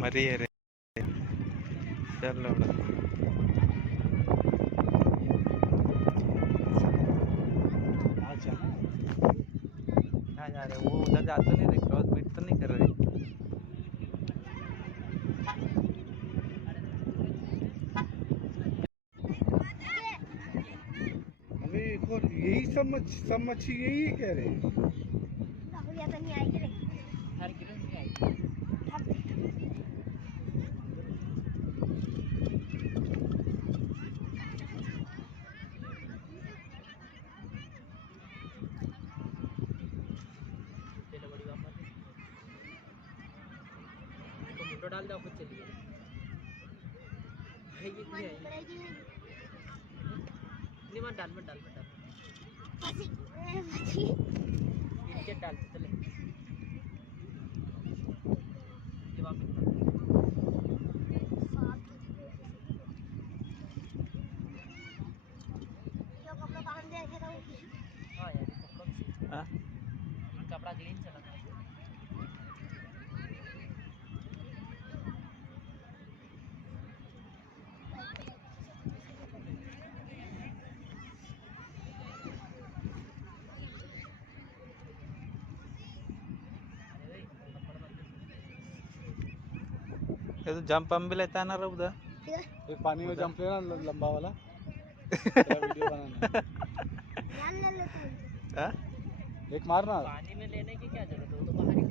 मरी है रे। चल लौड़ा कहाँ जा रहे? वो उधर जा तो नहीं रहे, क्रॉस बीट तो नहीं कर रहे? यही सब मच्छी यही कह रहे हैं। डाल दो खुद चलिए मत डाल डाल चले कपड़ा क्लीन चला ये तो जंप हम भी लेता है ना उधर। एक पानी में जंप लेना लंबा वाला वीडियो बनाना। हाँ? एक मारना। पानी में लेने की क्या जरूरत है, वो तो बाहर ही